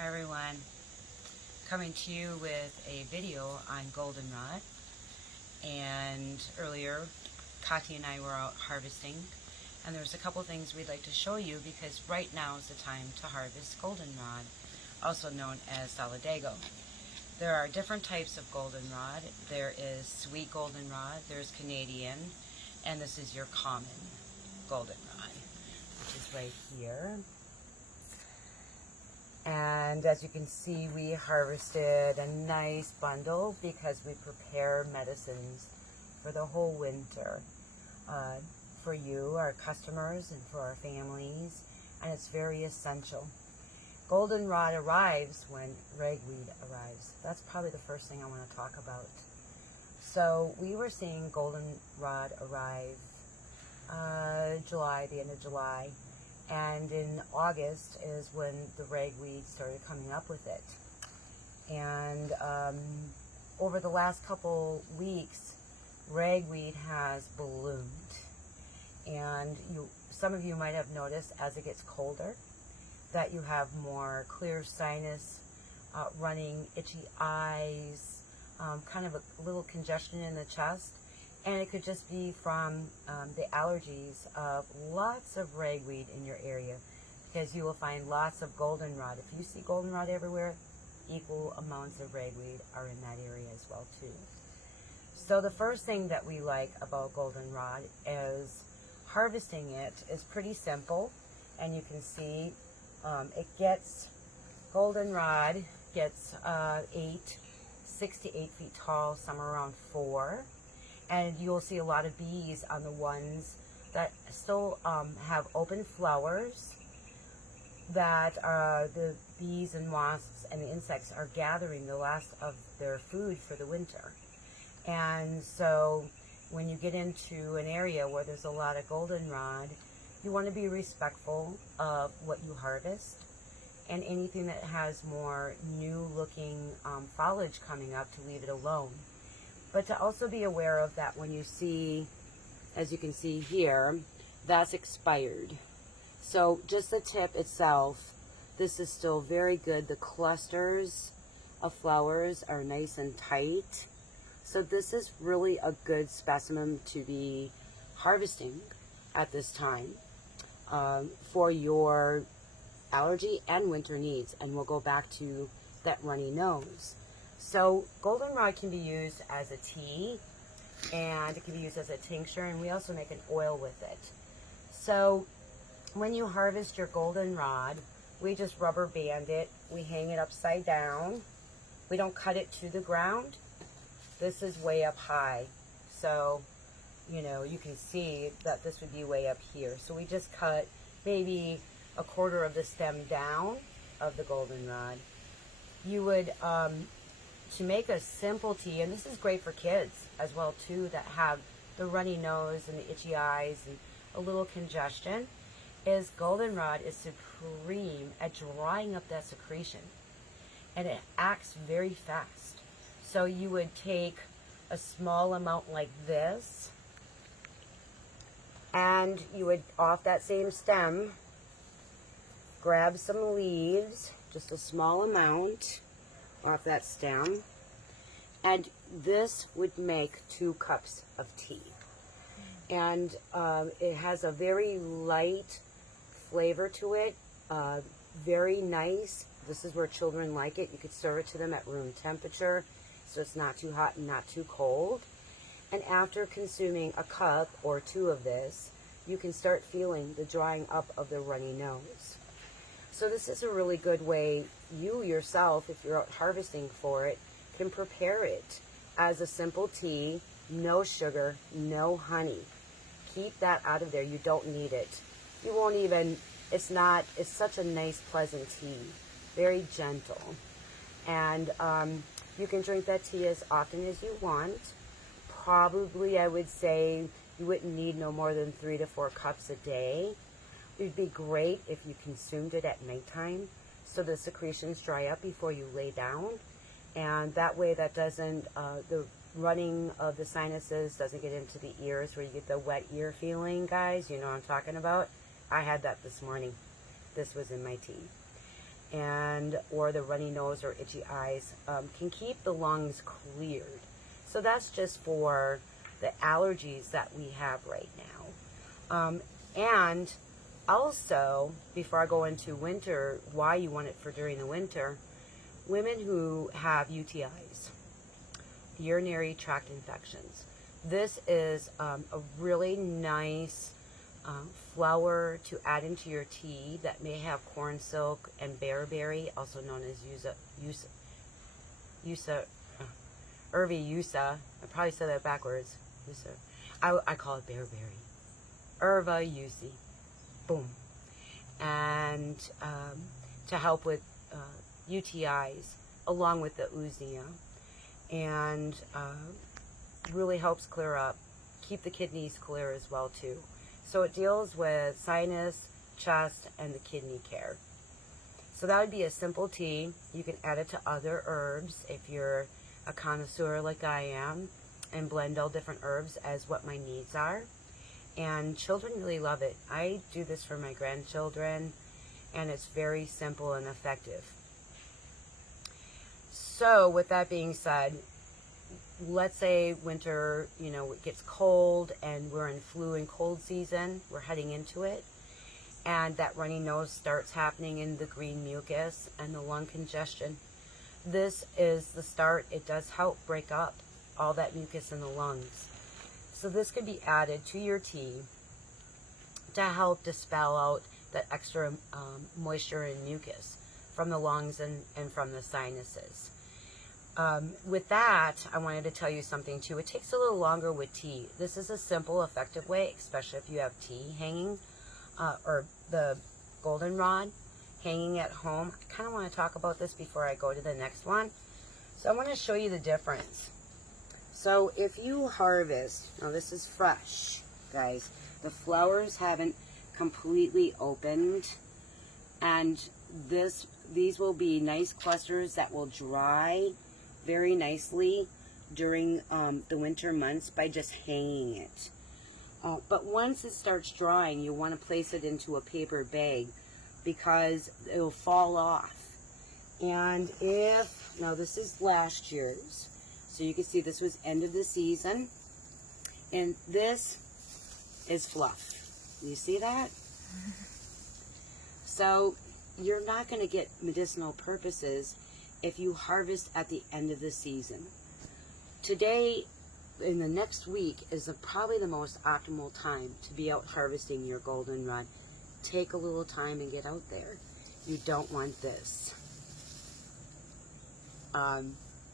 Hi everyone, coming to you with a video on goldenrod. And earlier, Kati and I were out harvesting, and there's a couple things we'd like to show you because right now is the time to harvest goldenrod, also known as solidago. There are different types of goldenrod. There is sweet goldenrod, there's Canadian, and this is your common goldenrod, which is right here. And as you can see, we harvested a nice bundle because we prepare medicines for the whole winter for you, our customers, and for our families, and it's very essential. Goldenrod arrives when ragweed arrives. That's probably the first thing I want to talk about. So we were seeing goldenrod arrive July, the end of July. And in August is when the ragweed started coming up with it. And over the last couple weeks, ragweed has ballooned. And some of you might have noticed as it gets colder that you have more clear sinus, running, itchy eyes, kind of a little congestion in the chest. And it could just be from the allergies of lots of ragweed in your area, because you will find lots of goldenrod. If you see goldenrod everywhere, equal amounts of ragweed are in that area as well too. So the first thing that we like about goldenrod is harvesting it is pretty simple, and you can see goldenrod gets 6 to 8 feet tall, somewhere around 4. And you'll see a lot of bees on the ones that still have open flowers that the bees and wasps and the insects are gathering the last of their food for the winter. And so when you get into an area where there's a lot of goldenrod, you want to be respectful of what you harvest, and anything that has more new looking foliage coming up, to leave it alone. But to also be aware of that when you see, as you can see here, that's expired. So just the tip itself, this is still very good. The clusters of flowers are nice and tight. So this is really a good specimen to be harvesting at this time for your allergy and winter needs. And we'll go back to that runny nose. So goldenrod can be used as a tea, and it can be used as a tincture, and we also make an oil with it. So when you harvest your goldenrod, we just rubber band it. We hang it upside down. We don't cut it to the ground. This is way up high. So, you can see that this would be way up here. So we just cut maybe a quarter of the stem down of the goldenrod. You would... to make a simple tea, and this is great for kids as well too, that have the runny nose and the itchy eyes and a little congestion, is goldenrod is supreme at drying up that secretion, and it acts very fast. So you would take a small amount like this, and you would, off that same stem, grab some leaves, just a small amount off that stem, and this would make 2 cups of tea. And it has a very light flavor to it, very nice. This is where children like it. You could serve it to them at room temperature, so it's not too hot and not too cold. And after consuming a cup or 2 of this, you can start feeling the drying up of the runny nose. So this is a really good way, you yourself, if you're out harvesting for it, can prepare it as a simple tea, no sugar, no honey. Keep that out of there. You don't need it. You won't even, it's such a nice, pleasant tea, very gentle. And you can drink that tea as often as you want. Probably, I would say, you wouldn't need no more than 3 to 4 cups a day. It would be great if you consumed it at nighttime, so the secretions dry up before you lay down, and that way that doesn't, the running of the sinuses doesn't get into the ears where you get the wet ear feeling, guys. You know what I'm talking about. I had that this morning. This was in my tea. and or the runny nose or itchy eyes, can keep the lungs cleared. So that's just for the allergies that we have right now. And also, before I go into winter, why you want it for during the winter, women who have UTIs, urinary tract infections. This is a really nice flower to add into your tea that may have corn silk and bearberry, also known as Irvi Yusa. I probably said that backwards. Yusa. I call it bearberry. Irva Yusi. Boom. And to help with UTIs, along with the usnea. And really helps clear up, keep the kidneys clear as well too. So it deals with sinus, chest, and the kidney care. So that would be a simple tea. You can add it to other herbs if you're a connoisseur like I am, and blend all different herbs as what my needs are. And children really love it. I do this for my grandchildren, and it's very simple and effective. So with that being said, let's say winter, it gets cold and we're in flu and cold season, we're heading into it, and that runny nose starts happening in the green mucus and the lung congestion. This is the start. It does help break up all that mucus in the lungs. So this could be added to your tea to help dispel out that extra moisture and mucus from the lungs and from the sinuses. With that, I wanted to tell you something too. It takes a little longer with tea. This is a simple, effective way, especially if you have tea hanging, or the goldenrod hanging at home. I kind of want to talk about this before I go to the next one. So I want to show you the difference. So if you harvest, now this is fresh, guys. The flowers haven't completely opened, and these will be nice clusters that will dry very nicely during the winter months by just hanging it. But once it starts drying, you want to place it into a paper bag because it will fall off. And now this is last year's, so you can see this was end of the season, and this is fluff. You see that? So you're not going to get medicinal purposes if you harvest at the end of the season. Today, in the next week, is probably the most optimal time to be out harvesting your goldenrod. Take a little time and get out there. You don't want this.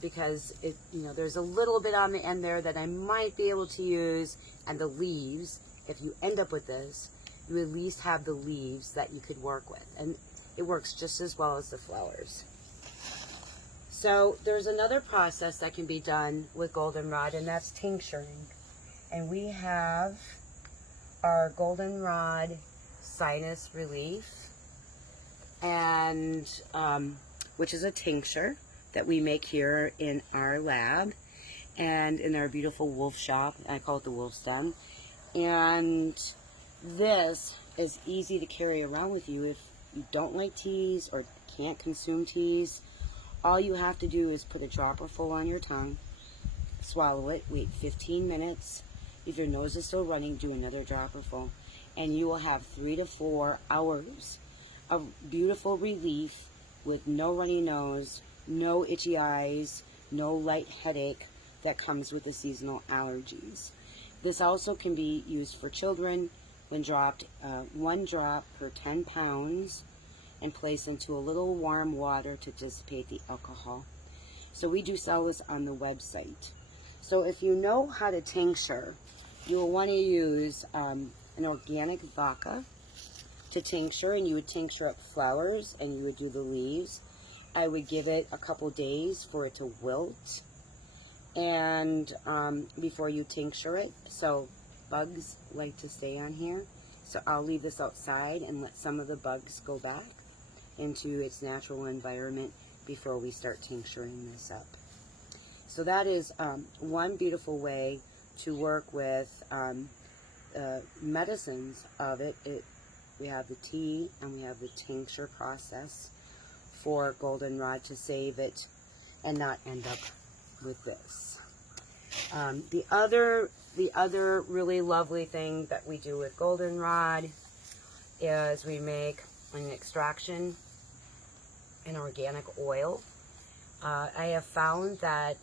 Because there's a little bit on the end there that I might be able to use, and the leaves, if you end up with this, you at least have the leaves that you could work with. And it works just as well as the flowers. So there's another process that can be done with goldenrod, and that's tincturing. And we have our goldenrod sinus relief, and which is a tincture that we make here in our lab and in our beautiful wolf shop. I call it the wolf's den. And this is easy to carry around with you if you don't like teas or can't consume teas. All you have to do is put a dropper full on your tongue, swallow it, wait 15 minutes. If your nose is still running, do another dropper full, and you will have 3 to 4 hours of beautiful relief with no runny nose, no itchy eyes, no light headache that comes with the seasonal allergies. This also can be used for children when dropped 1 drop per 10 pounds and placed into a little warm water to dissipate the alcohol. So we do sell this on the website. So if you know how to tincture, you will want to use an organic vodka to tincture, and you would tincture up flowers and you would do the leaves. I would give it a couple days for it to wilt, and before you tincture it. So bugs like to stay on here, so I'll leave this outside and let some of the bugs go back into its natural environment before we start tincturing this up. So that is one beautiful way to work with medicines of it. We have the tea and we have the tincture process for goldenrod to save it and not end up with this. The other really lovely thing that we do with goldenrod is we make an extraction in organic oil. I have found that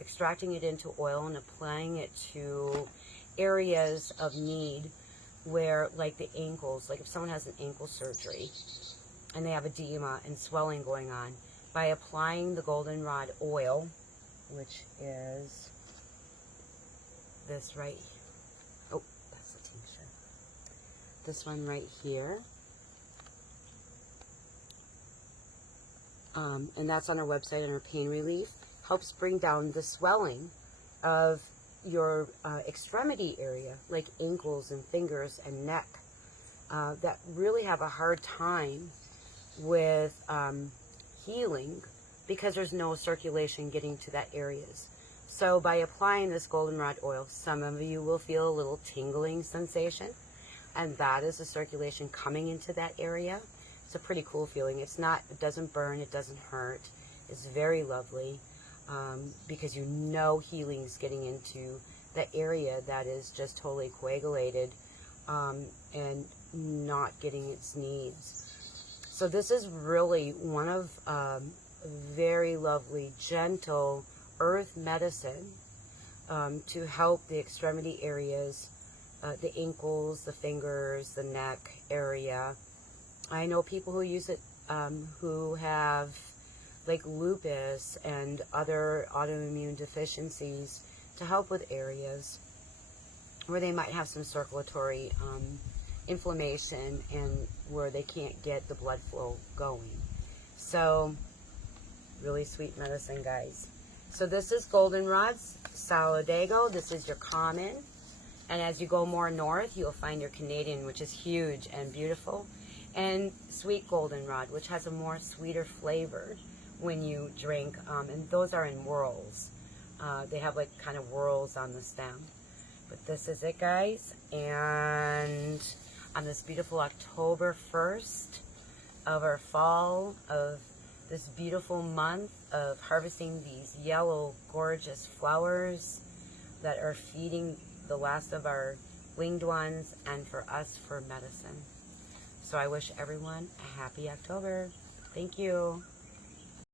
extracting it into oil and applying it to areas of need where, like the ankles, like if someone has an ankle surgery and they have edema and swelling going on, by applying the goldenrod oil, which is this right, oh, that's the tincture. This one right here. And that's on our website under pain relief, helps bring down the swelling of your extremity area, like ankles and fingers and neck, that really have a hard time with healing because there's no circulation getting to that areas. So by applying this goldenrod oil, some of you will feel a little tingling sensation, and that is the circulation coming into that area. It's a pretty cool feeling. It doesn't burn, it doesn't hurt. It's very lovely because you know healing is getting into the area that is just totally coagulated and not getting its needs. So this is really one of very lovely, gentle earth medicine to help the extremity areas, the ankles, the fingers, the neck area. I know people who use it who have like lupus and other autoimmune deficiencies to help with areas where they might have some circulatory inflammation and where they can't get the blood flow going. So really sweet medicine, guys. So this is goldenrod's solidago. This is your common. And as you go more north, you'll find your Canadian, which is huge and beautiful. And sweet goldenrod, which has a more sweeter flavor when you drink. And those are in whorls. They have like kind of whorls on the stem. But this is it, guys. And on this beautiful October 1st of our fall, of this beautiful month of harvesting these yellow, gorgeous flowers that are feeding the last of our winged ones and for us for medicine. So I wish everyone a happy October. Thank you.